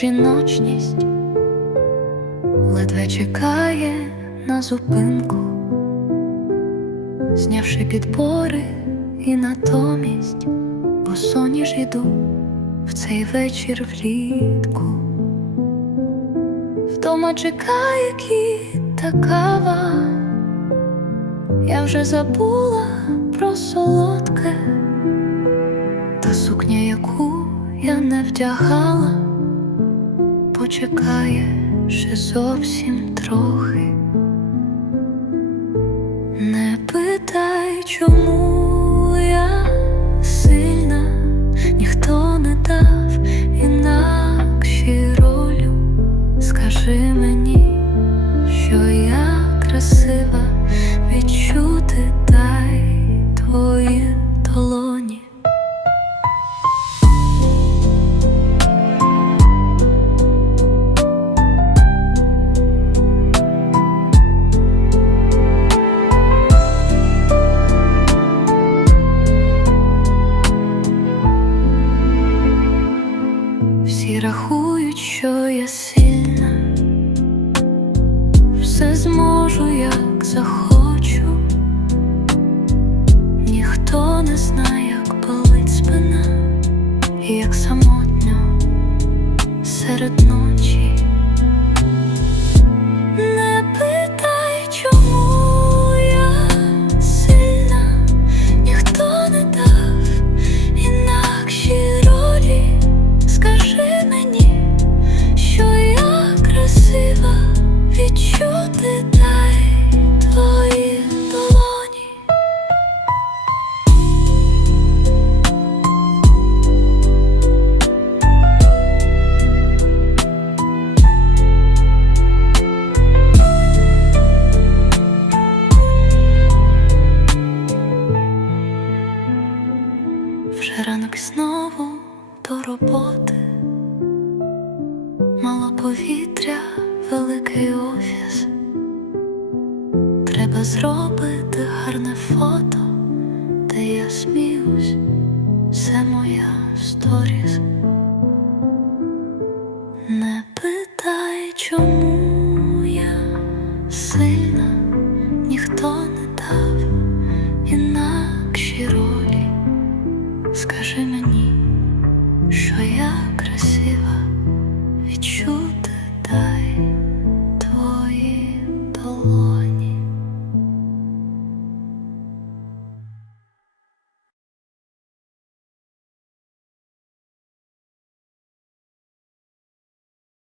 жіночність ледве чекає на зупинку, знявши підпори і натомість, по соні ж іду в цей вечір влітку, вдома чекає кіт та кава, я вже забула про солодке та сукня, яку я не вдягала почекає ще зовсім трохи. Не питай, чому сильна, все зможу, як захочу. Ніхто не знає, як болить спина, і як самотньо серед ночі. Вже ранок знову до роботи, мало повітря, великий офіс. Треба зробити гарне фото,